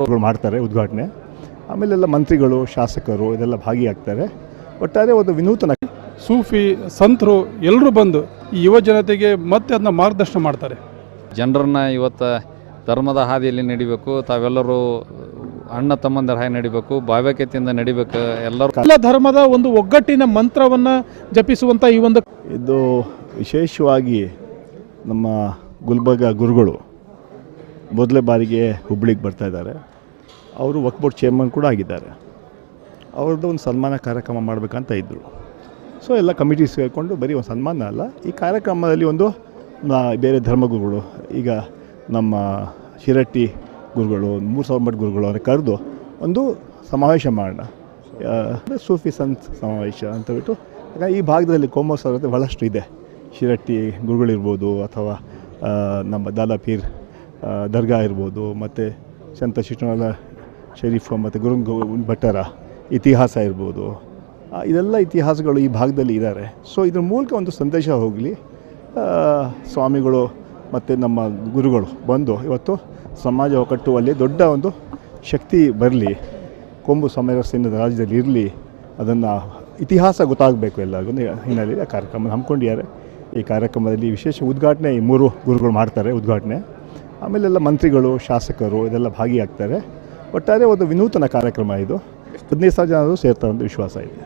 ಮಾಡ್ತಾರೆ ಉದ್ಘಾಟನೆ. ಆಮೇಲೆಲ್ಲ ಮಂತ್ರಿಗಳು, ಶಾಸಕರು ಇದೆಲ್ಲ ಭಾಗಿಯಾಗ್ತಾರೆ. ಒಟ್ಟಾರೆ ಒಂದು ವಿನೂತನ ಸೂಫಿ ಸಂತರು ಎಲ್ಲರೂ ಬಂದು ಈ ಯುವ ಜನತೆಗೆ ಮತ್ತೆ ಅದನ್ನ ಮಾರ್ಗದರ್ಶನ ಮಾಡ್ತಾರೆ. ಜನರನ್ನ ಇವತ್ತು ಧರ್ಮದ ಹಾದಿಯಲ್ಲಿ ನಡಿಬೇಕು, ತಾವೆಲ್ಲರೂ ಅಣ್ಣ ತಮ್ಮಂದರ ಹಾಗೆ ನಡಿಬೇಕು, ಭಾವ್ಯತೆಯಿಂದ ನಡಿಬೇಕು. ಎಲ್ಲ ಧರ್ಮದ ಒಂದು ಒಗ್ಗಟ್ಟಿನ ಮಂತ್ರವನ್ನು ಜಪಿಸುವಂಥ ಈ ಒಂದು ಇದು ವಿಶೇಷವಾಗಿ ನಮ್ಮ ಗುಲ್ಬರ್ಗ ಗುರುಗಳು ಮೊದಲೇ ಬಾರಿಗೆ ಹುಬ್ಬಳ್ಳಿಗೆ ಬರ್ತಾ ಇದ್ದಾರೆ. ಅವರು ವಕ್ಫ್ ಬೋರ್ಡ್ ಚೇರ್ಮನ್ ಕೂಡ ಆಗಿದ್ದಾರೆ. ಅವ್ರದ್ದು ಒಂದು ಸನ್ಮಾನ ಕಾರ್ಯಕ್ರಮ ಮಾಡಬೇಕಂತ ಇದ್ದರು. ಸೊ ಎಲ್ಲ ಕಮಿಟಿ ಸೇರಿಕೊಂಡು ಬರೀ ಒಂದು ಸನ್ಮಾನ ಅಲ್ಲ, ಈ ಕಾರ್ಯಕ್ರಮದಲ್ಲಿ ಒಂದು ಬೇರೆ ಧರ್ಮಗುರುಗಳು, ಈಗ ನಮ್ಮ ಶಿರಟ್ಟಿ ಗುರುಗಳು, 3000 ಮಠ ಗುರುಗಳು ಅವ್ರನ್ನ ಕರೆದು ಒಂದು ಸಮಾವೇಶ ಮಾಡೋಣ, ಸೂಫಿ ಸಂತ್ ಸಮಾವೇಶ ಅಂತ ಬಿಟ್ಟು. ಈ ಭಾಗದಲ್ಲಿ ಕೋಮೋಸರತೆ ಬಹಳಷ್ಟು ಇದೆ. ಶಿರಟ್ಟಿ ಗುರುಗಳಿರ್ಬೋದು, ಅಥವಾ ನಮ್ಮ ದಾದಾ ಪೀರ್ ದರ್ಗಾ ಇರ್ಬೋದು, ಮತ್ತು ಸಂತ ಶಿಶುನಾಳ ಶರೀಫ್ ಮತ್ತು ಗುರು ಭಟ್ಟರ ಇತಿಹಾಸ ಇರ್ಬೋದು. ಇದೆಲ್ಲ ಇತಿಹಾಸಗಳು ಈ ಭಾಗದಲ್ಲಿ ಇದ್ದಾರೆ. ಸೊ ಇದ್ರ ಮೂಲಕ ಒಂದು ಸಂದೇಶ ಹೋಗಲಿ, ಸ್ವಾಮಿಗಳು ಮತ್ತು ನಮ್ಮ ಗುರುಗಳು ಬಂದು ಇವತ್ತು ಸಮಾಜ ಕಟ್ಟುವಲ್ಲಿ ದೊಡ್ಡ ಒಂದು ಶಕ್ತಿ ಬರಲಿ, ಕೊಂಬು ಸಾಮರಸ್ಯದ ರಾಜ್ಯದಲ್ಲಿ ಇರಲಿ, ಅದನ್ನು ಇತಿಹಾಸ ಗೊತ್ತಾಗಬೇಕು ಎಲ್ಲರಿಗೂ ಹಿನ್ನೆಲೆಯಲ್ಲಿ ಆ ಕಾರ್ಯಕ್ರಮ ಹಮ್ಮಿಕೊಂಡಿದ್ದಾರೆ. ಈ ಕಾರ್ಯಕ್ರಮದಲ್ಲಿ ವಿಶೇಷ ಉದ್ಘಾಟನೆ ಈ 3 ಗುರುಗಳು ಮಾಡ್ತಾರೆ ಉದ್ಘಾಟನೆ. ಆಮೇಲೆಲ್ಲ ಮಂತ್ರಿಗಳು, ಶಾಸಕರು ಇದೆಲ್ಲ ಭಾಗಿಯಾಗ್ತಾರೆ. ಒಟ್ಟಾರೆ ಒಂದು ವಿನೂತನ ಕಾರ್ಯಕ್ರಮ ಇದು. 15,000 ಜನರು ಸೇರ್ತಾರೆ ಅಂತ ವಿಶ್ವಾಸ ಇದೆ.